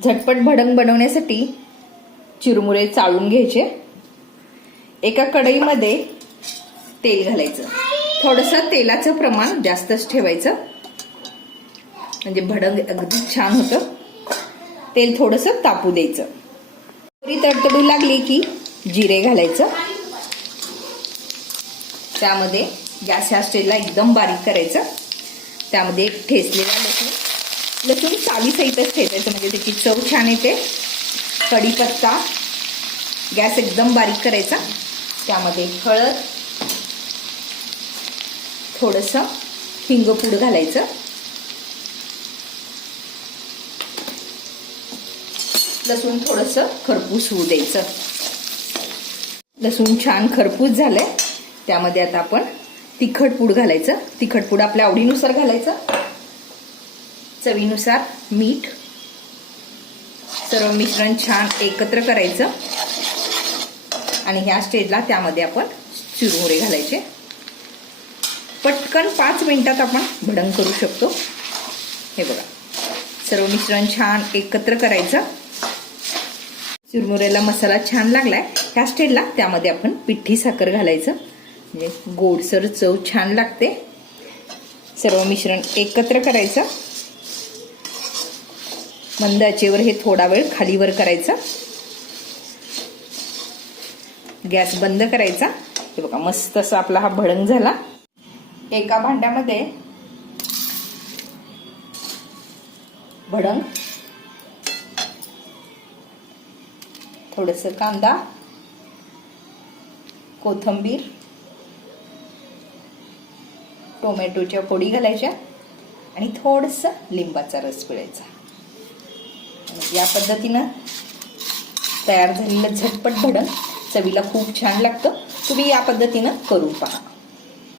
झटपट भडंग बनवण्यासाठी चिरमुरे चाळून घ्यायचे। एका कढईमध्ये तेल घालायचं, थोडंसं तेलाचं प्रमाण जास्तच ठेवायचं म्हणजे भडंग अगदी छान होतं। तेल थोडंसं तापू द्यायचं। पुरी तडतडू लागली की जिरे घालायचं। त्यामध्ये गॅस ह्या स्टेजला एकदम बारीक करायचं। त्यामध्ये ठेचलेला लसूण चावीसहितच ठेचायचं म्हणजे त्याची चव छान येते। कढीपत्ता, गॅस एकदम बारीक करायचा। त्यामध्ये हळद, थोडंसं हिंगपूड घालायचं। लसूण थोडंसं खरपूस होऊ द्यायचं। लसूण छान खरपूस झालंय, त्यामध्ये आता आपण तिखट पूड घालायचं। तिखट पूड आपल्या आवडीनुसार घालायचं। चवीनुसार मीठ। सर्व मिश्रण छान एकत्र करायचं आणि ह्या स्टेजला त्यामध्ये आपण चिरमुरे घालायचे। पटकन 5 मिनिटात आपण भडंग करू शकतो। हे बघा, सर्व मिश्रण छान एकत्र करायचं। चिरमुऱ्याला मसाला छान लागलाय, ह्या स्टेजला त्यामध्ये आपण पिठी साखर घालायचं म्हणजे गोडसर चव छान लागते। सर्व मिश्रण एकत्र करायचं। मंद आचेवर हे थोडा वेळ खालीवर करायचं। गॅस बंद करायचा। हे बघा, मस्त असा आपला हा भडंग झाला। एका भांड्यामध्ये भडंग, थोडंसं कांदा, कोथिंबीर, टोमॅटोच्या फोडी घालायच्या आणि थोडंसं लिंबाचा रस पिळायचा। या पद्धतीनं तयार झालेलं झटपट भडंग चवीला खूप छान लागतं। तुम्ही या पद्धतीनं करून पहा।